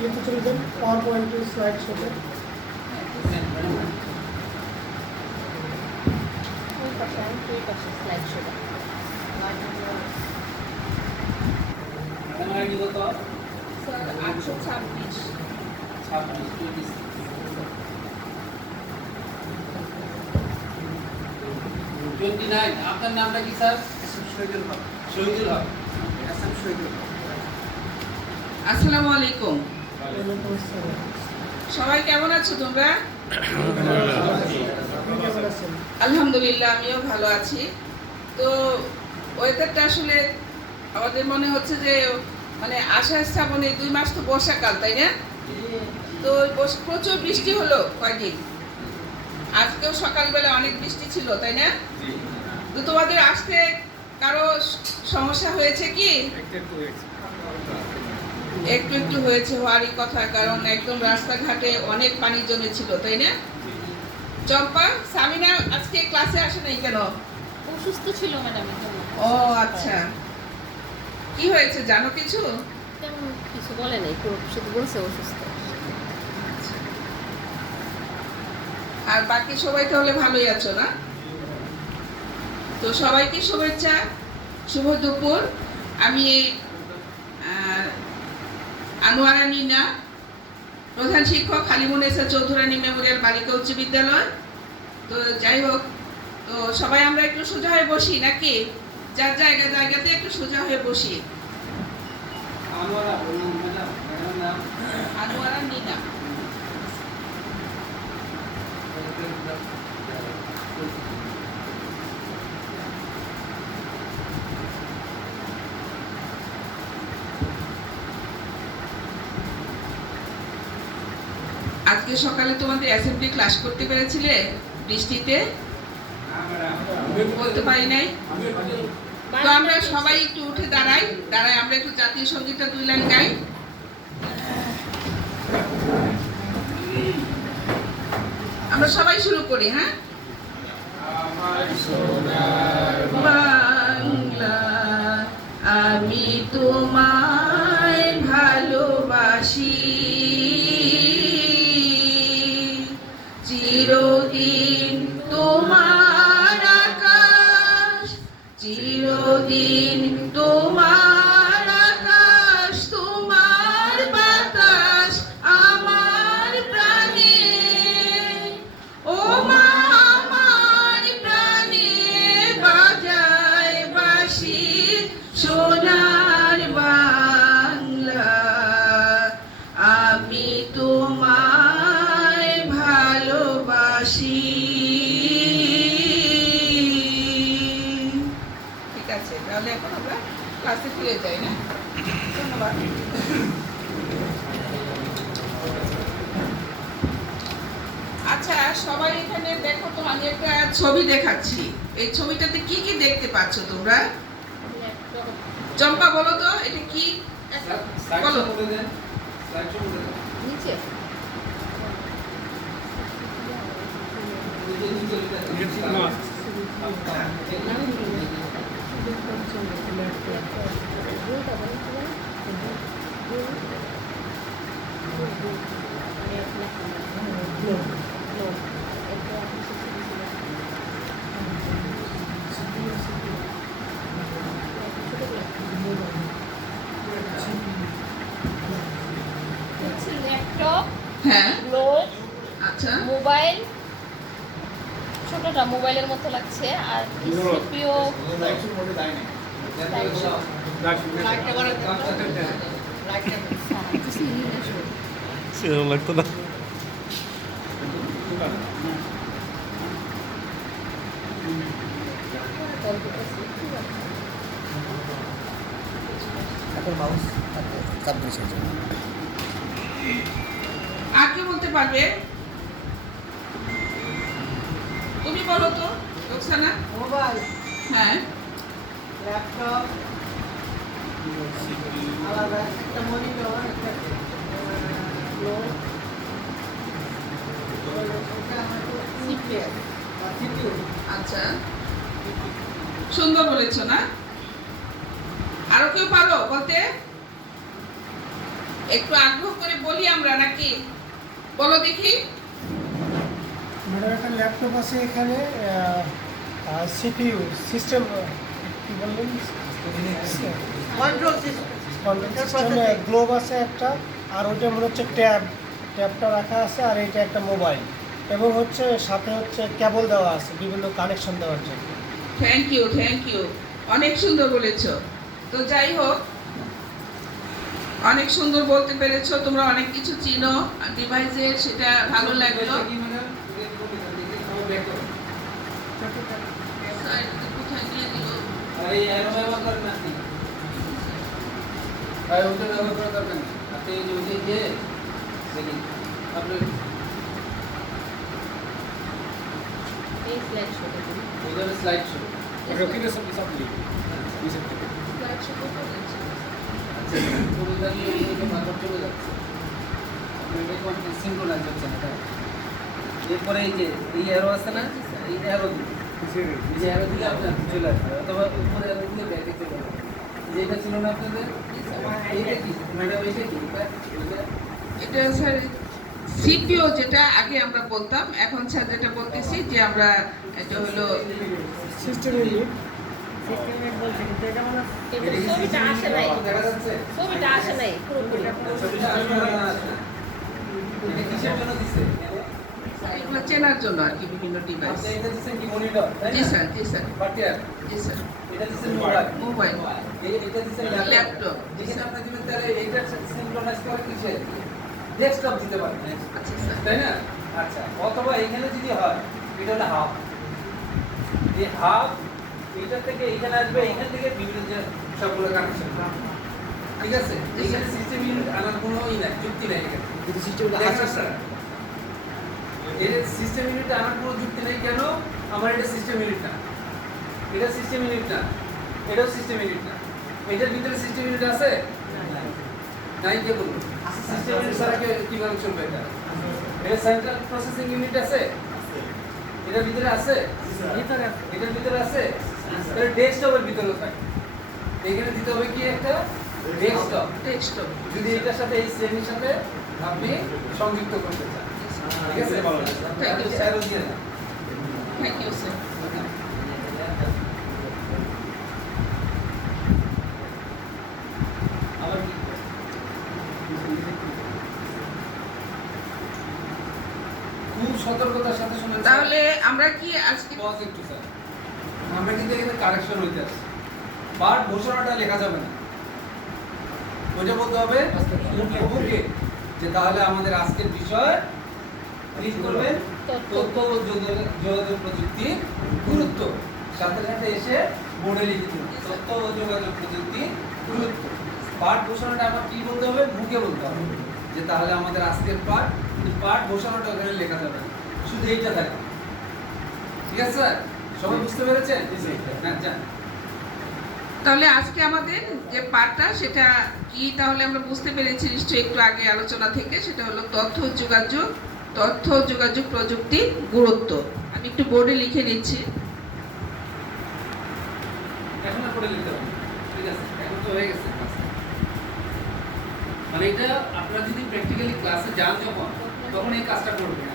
ইয়েতে চলে যান, পাওয়ার পয়েন্টের স্লাইড শোতে। আপনার নামটা কি স্যার? শহীদুল হক। শহীদুল হক। আসসালামু আলাইকুম। সবাই কেমন আছো তোমরা? আলহামদুলিল্লাহ, আমিও ভালো আছি। তো ওয়েদারটা আসলে আমাদের মনে হচ্ছে যে মানে আষাঢ় শ্রাবণে 2 মাস তো বর্ষাকাল, তাই না? তো প্রচুর বৃষ্টি হলো কয়েকদিন। আজকেও সকালবেলা অনেক বৃষ্টি ছিল, তাই না? তো তোমাদের আসতে কারো সমস্যা হয়েছে কি? একটু একটু হয়েছে, হওয়ারই কথা, কারণ একদম রাস্তাঘাটে অনেক পানি জমেছিল, তাই না? চম্পা, সামিনা আজকে ক্লাসে আসে নাই কেন? অসুস্থ ছিল ম্যাডাম। ও আচ্ছা, কি হয়েছে জানো কিছু? তেমন কিছু বলে নাই, শুধু বলছে অসুস্থ। আর বাকি সবাই তাহলে ভালোই আছো না? তো সবাইকে শুভেচ্ছা, শুভ দুপুর। আমি আনোয়ারা নীনা, প্রধান শিক্ষক হালিমুন্নেসা চৌধুরানী মেমোরিয়াল বালিকা উচ্চ বিদ্যালয়। তো যাই হোক, তো সবাই আমরা একটু সোজা হয়ে বসি নাকি? যার জায়গাতে একটু সোজা হয়ে বসি। আনোয়ারা নীনা। আজকে সকালে তোমাদের অ্যাসেম্বলি ক্লাস করতে পেরেছিলে বৃষ্টিতে? বলতে পারি নাই। তো আমরা সবাই একটু উঠে দাঁড়াই আমরা একটু জাতীয় সঙ্গীতটা 2 লাইন গাই। আমরা সবাই শুরু করি, হ্যাঁ? বাংলা আমি তোমায় ভালোবাসি, চিরদিন তোমার আকাশ, চিরদিন তোমার আকাশ, তোমার বাতাস আমার প্রাণে, ও মা আমার প্রাণে বাজায় বাঁশি সোনার বাংলা আমি তোমায় ভালোবাসি। ঠিক আছে, তাহলে এখন আমরা ক্লাসে ফিরে যাই না? ধন্যবাদ। আচ্ছা, সবাই এখানে দেখো তো, আমি একটা ছবি দেখাচ্ছি। এই ছবিটাতে কি কি দেখতে পাচ্ছ তোমরা? চম্পা বলো তো এটা কি? বলো। নিচে ল্যাপটপ, হ্যাঁ, গ্লোব, আচ্ছা, মোবাইল, ছোটটা মোবাইলের মতো লাগছে, আর সিপিও সেরকম লাগতো না। আর কে বলতে পারবে? তুমি বলো তো রোকসানা। মোবাইল, হ্যাঁ, ল্যাপটপ, আলাদা একটা মনিটর, একটা আচ্ছা, সুন্দর বলেছো না? আরো কেউ পারো বলতে? একটু আগ্রহ করে বলি আমরা নাকি? বলো দেখি। ম্যাডাম একটা ল্যাপটপ আছে এখানে, সিপিইউ সিস্টেম কি বললেন, কন্ট্রোল সিস্টেম। সিস্টেমে গ্লোব আছে একটা, আর ওইটা মনে হচ্ছে ট্যাবটা রাখা আছে, আর এইটা একটা মোবাইল, এবং হচ্ছে সাথে হচ্ছে কেবল দেওয়া আছে বিভিন্ন কানেকশন দেওয়ার জন্য। থ্যাংক ইউ, অনেক সুন্দর বলেছো। তো যাই হোক, অনেক সুন্দর বলতে পেরেছো, তোমরা অনেক কিছু চিনো ডিভাইসের, সেটা ভালো লাগলো। কোথায় দিয়ে দিল? এই অ্যারো ব্যবহার করেন না আপনি। ভাই ওটা ব্যবহার করা দরকার নেই। আপনি এই যে ওই যে দেখুন আপনার এই স্লাইড শোটা দিন। ওইভাবে স্লাইড শো। স্লাইড শো কোথায় যাচ্ছে? আচ্ছা পুরো দাঁড়িয়ে এই মাথার চলে যাচ্ছে। আপনি এটা কোন সিঙ্ক্রোনাইজ হচ্ছে না। এরপরে এই যে এই অ্যারো আছে না, এই অ্যারো দিন। এই যে অ্যারো দিলে আপনার চলে আসবে, অথবা উপরে অ্যারো দিলে ব্যাকে চলে আসবে। যেটা ছিল না আপনাদের, এইটা কি ম্যাডাম, এইটা কি এটা স্যার সিপিও, যেটা আগে আমরা বলতাম, এখন স্যার যেটা বলতেছি যে আমরা এটা হলো সিস্টেম ইউনিট। সিস্টেমের বলছে কিন্তু এটা মনে হয় কিন্তু ছবিটা আসে নাই, দেখা যাচ্ছে? ছবিটা আসে নাই পুরোপুরি। ছবিটা আসবে না, আসবে না। এটা কিসের জন্য দিছে? এগুলো চেনার জন্য আর কি, বিভিন্ন ডিভাইস। আচ্ছা, এটা দিচ্ছেন কি মনিটর, তাই জি না? স্যার, জি স্যার, বাটিয়ার। জি স্যার। এটা দিচ্ছেন মোবাইল। মোবাইল, এটা দিচ্ছেন ল্যাপটপ। যেখানে আপনি দিবেন তাহলে এইটার সাথে সিনক্রোনাইজ করে কিসে? ডেস্কটপ দিতে পারেন, আচ্ছা স্যার। তাই না? আচ্ছা, অথবা এখানে যদি হয়, এটা হলো হাব। এই হাব এটা থেকে এখানে আসবে, এখান থেকে বিভিন্ন যে সবগুলো কানেকশন। ঠিক আছে? এখানে সিস্টেম ইউনিট আনার কোনো নাই, যুক্তি নাই এখানে। কিন্তু সিস্টেমটা দেখেন আছে স্যার, এর সিস্টেম ইউনিট আনার কোনো যুক্তি নেই। কেন? আমার এটা সিস্টেম ইউনিট না, এটা সিস্টেম ইউনিট না, এটাও সিস্টেম ইউনিট না। এটার ভিতরে সিস্টেম ইউনিট আছে নাই? কে বলবো? সিস্টেম ইউনিট ছাড়া কিভাবে চলবে এটা? এটা সেন্ট্রাল প্রসেসিং ইউনিট আছে, এটার ভিতরে আছে, এটার ভিতরে আছে। এটা ডেস্কটপের ভিতরে থাকে। এখানে দিতে হবে কি একটা ডেস্কটপ, ডেস্কটপ। যদি এটার সাথে এই শ্রেণীর সাথে আপনি সংযুক্ত করতে চান। ঠিক আছে? Thank you, sir. অ্যারো দিয়ে দেন। Thank you sir. আবার কি? খুব সতর্কতার সাথে শুনেন। তাহলে আমরা কি আজকে পজ একটু স্যার। আমরা কিন্তু এখানে কারেকশন হইতে আসছি। পার্ট ঘোষণাটা লেখা যাবে না। ওইটা বলতে হবে মুখে যে তাহলে আমাদের আজকের বিষয় রিড করবেন তথ্য ও যোগাযোগ প্রযুক্তির গুরুত্ব। সাথে সাথে এসে বোর্ডে লিখে দিন তথ্য ও যোগাযোগ প্রযুক্তির গুরুত্ব। পাঠ ঘোষণাটা আমার কি বলতে হবে? মুখে বলতে হবে যে তাহলে আমাদের আজকের পাঠ ঘোষণাটা ওখানে লেখা যাবে না, শুধু এইটা থাকে। ঠিক আছে স্যার? সবাই বুঝতে পেরেছেন? হ্যাঁ, যান। তাহলে আজকে আমাদের যে পাঠটা সেটা কি তাহলে আমরা বুঝতে পেরেছি নিশ্চয়ই একটু আগে আলোচনা থেকে। সেটা হলো তথ্য যোগাযোগ প্রযুক্তির গুরুত্ব। আমি একটু বোর্ডে লিখে নিচ্ছি। এখন আর পড়ে লিখতে হবে। ঠিক আছে, এখন তো হয়ে গেছে ক্লাস। মানে এটা আপনারা যদি প্র্যাকটিক্যালি ক্লাসে যান যখন, তখন এই কাজটা করবেন।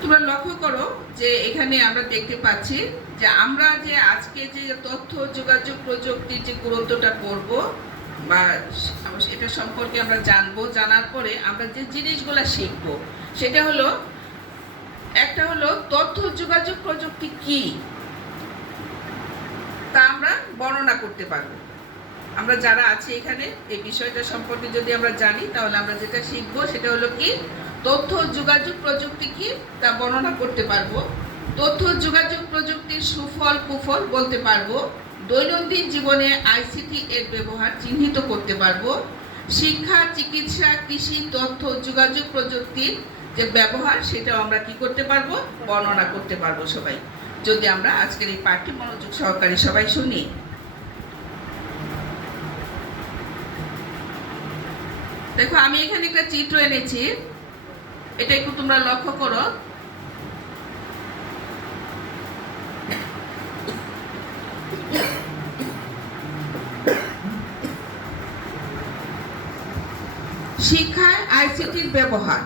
তোমরা লক্ষ্য করো যে এখানে আমরা দেখতে পাচ্ছি যে আমরা যে আজকে যে তথ্য যোগাযোগ প্রযুক্তির যে গুরুত্বটা পড়ব বা এটা সম্পর্কে আমরা জানবো, জানার পরে আমরা যে জিনিসগুলো শিখব সেটা হলো, একটা হলো তথ্য যোগাযোগ প্রযুক্তি কি তা আমরা বর্ণনা করতে পারবো। আমরা যারা আছি এখানে এই বিষয়টা সম্পর্কে যদি আমরা জানি তাহলে আমরা যেটা শিখবো সেটা হলো কি, তথ্য যোগাযোগ প্রযুক্তি কি তা বর্ণনা করতে পারবো। তথ্য যোগাযোগ প্রযুক্তির সুফল কুফল বলতে পারবো। দৈনন্দিন জীবনে আইসিটি এর ব্যবহার চিহ্নিত করতে পারবো। শিক্ষা, চিকিৎসা, কৃষি, তথ্য যোগাযোগ প্রযুক্তির যে ব্যবহার সেটাও আমরা কি করতে পারবো? বর্ণনা করতে পারবো সবাই, যদি আমরা আজকের এই পাঠটি মনোযোগ সহকারে সবাই শুনি। দেখো আমি এখানে একটা চিত্র এনেছি, এটা একটু তোমরা লক্ষ্য করো। শিক্ষায় আইসিটির ব্যবহার।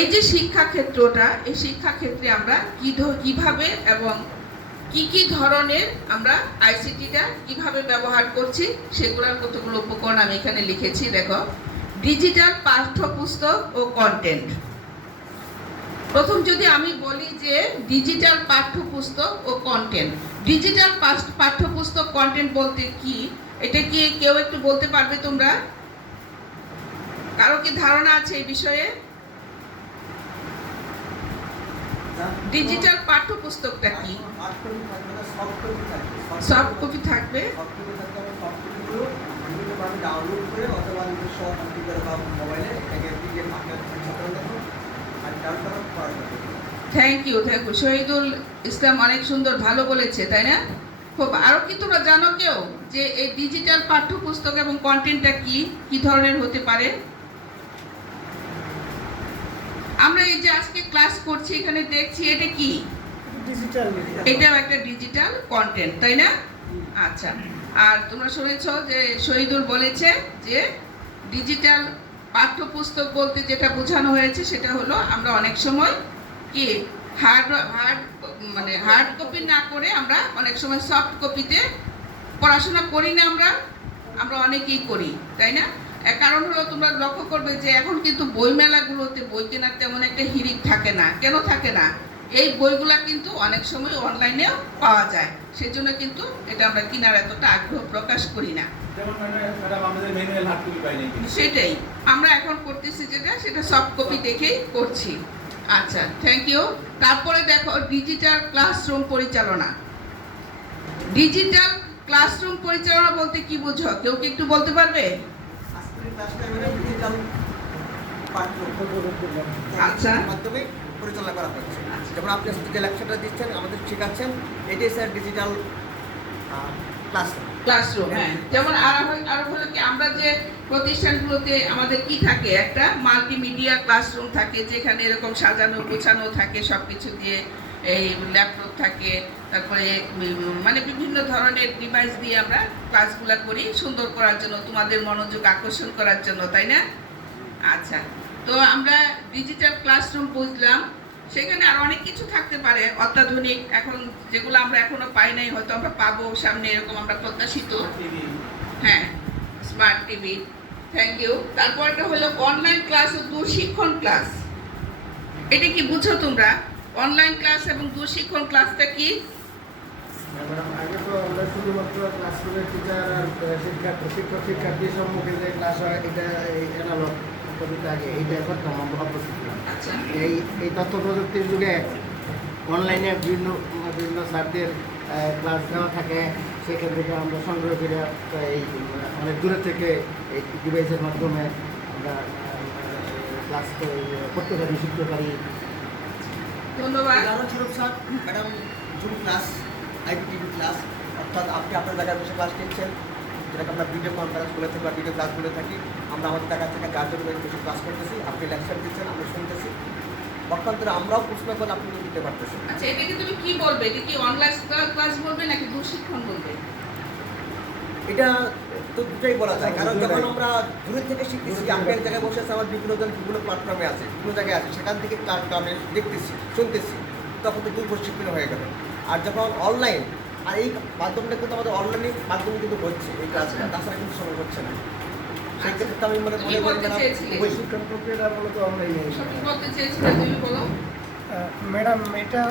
এই যে শিক্ষা ক্ষেত্রটা, এই শিক্ষা ক্ষেত্রে আমরা কিভাবে এবং কি ধরনের আমরা আইসিটিটা কিভাবে ব্যবহার করছি সেগুলোর কতগুলো উপকরণ আমি এখানে লিখেছি। দেখো, ডিজিটাল পাঠ্যপুস্তক ও কন্টেন্ট। প্রথম যদি আমি বলি যে ডিজিটাল পাঠ্যপুস্তক ও কন্টেন্ট, ডিজিটাল পাঠ্যপুস্তক কন্টেন্ট বলতে কি, এটা কি কেউ একটু বলতে পারবে তোমরা? কারো কি ধারণা আছে এই বিষয়ে? ডিজিটাল পাঠ্যপুস্তকটা কি? সফট কপি থাকবে, ডাউনলোড করে অথবা নিজস্ব কম্পিউটার বা মোবাইলে এটাকে পিডিএফ আপনার আর ডাউনলোড করা যাবে। থ্যাংক ইউ শহীদুল ইসলাম অনেক সুন্দর, ভালো বলেছে, তাই না? খুব। আরো কি তোমরা জানো কেউ যে এই ডিজিটাল পাঠ্যপুস্তক এবং কন্টেন্টটা কি ধরনের হতে পারে? আমরা এই যে আজকে ক্লাস করছি এখানে দেখছি, এটা কি? ডিজিটাল এটাও একটা ডিজিটাল কন্টেন্ট, তাই না? আচ্ছা, আর তোমরা শুনেছো যে শহীদুল বলেছে যে ডিজিটাল পাঠ্যপুস্তক বলতে যেটা বোঝানো হয়েছে সেটা হলো আমরা অনেক সময় কি হার্ড কপি না করে আমরা অনেক সময় সফট কপিতে পড়াশোনা করি না, আমরা অনেকেই করি, তাই না? এর কারণ হলো তোমরা লক্ষ্য করবে যে এখন কিন্তু বইমেলাগুলোতে বই কেনার তেমন একটা হিড়িক থাকে না। কেন থাকে না? এই বইগুলা কিন্তু অনেক সময় অনলাইনেও পাওয়া যায়, সেজন্য কিন্তু এটা আমরা কেনার এতটা আগ্রহ প্রকাশ করি না। সেটাই আমরা এখন করতেছি, সেটা সফট কপি দেখেই করছি। আচ্ছা, থ্যাংক ইউ। তারপরে দেখো ডিজিটাল ক্লাসরুম পরিচালনা। ডিজিটাল ক্লাসরুম পরিচালনা বলতে কি বোঝো? কেউ কি একটু বলতে পারবে? আজকের ক্লাসটা আমরা ডিজিটাল আচ্ছা। মাধ্যমে পরিচালনা করা হচ্ছে। যেমন আপনি যে লেকচারটা দিচ্ছেন, আমাদের শেখাচ্ছেন, এটাই স্যার ডিজিটাল ক্লাসরুম। হ্যাঁ, যেমন আরো হলো কি, আমরা যে প্রতিষ্ঠানগুলোতে আমাদের কি থাকে, একটা মাল্টিমিডিয়া ক্লাসরুম থাকে যেখানে এরকম সাজানো গোছানো থাকে সবকিছু দিয়ে, এই ল্যাপটপ থাকে, তারপরে মানে বিভিন্ন ধরনের ডিভাইস দিয়ে আমরা ক্লাসগুলো করি সুন্দর করার জন্য, তোমাদের মনোযোগ আকর্ষণ করার জন্য, তাই না? আচ্ছা, তো আমরা ডিজিটাল ক্লাসরুম বুঝলাম। সেখানে আর অনেক কিছু থাকতে পারে অত্যাধুনিক, এখন যেগুলো আমরা এখনো পাই নাই, হয়তো আমরা পাবো সামনে, এরকম আমরা প্রত্যাশিত। হ্যাঁ, স্মার্ট টিভি। Thank you. তারপরটা হলো অনলাইন ক্লাস ও দূরশিক্ষণ ক্লাস। এটা কি বুঝো তোমরা? অনলাইন ক্লাস এবং দূরশিক্ষণ ক্লাসটা কি? ম্যাডাম, আগে তো আমরা শুধুমাত্র ক্লাসরুমের টিচার আর শিক্ষার্থীর সম্মুখে যে ক্লাস হয়, এটা অ্যানালগ পদ্ধতি আগে, এইটা এখন আমরা অপ্রস্তুত। আচ্ছা, এই তথ্য প্রযুক্তির যুগে অনলাইনে বিভিন্ন স্যারদের ক্লাস দেওয়া থাকে, সেখান থেকে আমরা সংগ্রহ করে এই অনেক দূরে থেকে এই ডিভাইসের মাধ্যমে আমরা ক্লাস করতে পারি, শিখতে পারি। ধন্যবাদ। উদাহরণস্বরূপ sir, madam zoom class, IPTV class, অর্থাৎ আপনি আপনার জায়গায় বসে ক্লাস নিচ্ছেন, যেটাকে আমরা ভিডিও কনফারেন্স বলে থাকি বা ভিডিও ক্লাস বলে থাকি। আমরা আমাদের জায়গা থেকে গার্জেন বসে ক্লাস করতেছি, আপনি লেকচার দিচ্ছেন, আমরা শুনতেছি, পক্ষান্তরে আমরাও প্রশ্ন করলে আপনি দিতে পারতেছেন। আচ্ছা, এটাকে তুমি কি বলবে? এটা কি অনলাইন ক্লাস বলবে নাকি দূরশিক্ষণ বলবে? এটা তো দুটাই বলা যায়, কারণ যখন আমরা দূরের থেকে শিখতেছি, আপনি এক জায়গায় বসে আছে, আমার বিভিন্ন প্ল্যাটফর্মে আছে, বিভিন্ন জায়গায় আছে, সেখান থেকে ক্লাস আমি দেখতেছি, শুনতেছি, তখন তো দূর প্রশিক্ষণ হয়ে গেল। আর যখন অনলাইন, আর এই মাধ্যমটা কিন্তু আমাদের অনলাইনের মাধ্যমে কিন্তু হচ্ছে এই ক্লাসটা, তাছাড়া কিন্তু সময় হচ্ছে না। সেই ক্ষেত্রে আমি মনে করি শিক্ষণ প্রক্রিয়াটা মূলত অনলাইনে। বলতে চেয়েছিলে, তুমি বলো। ম্যাডাম, এটা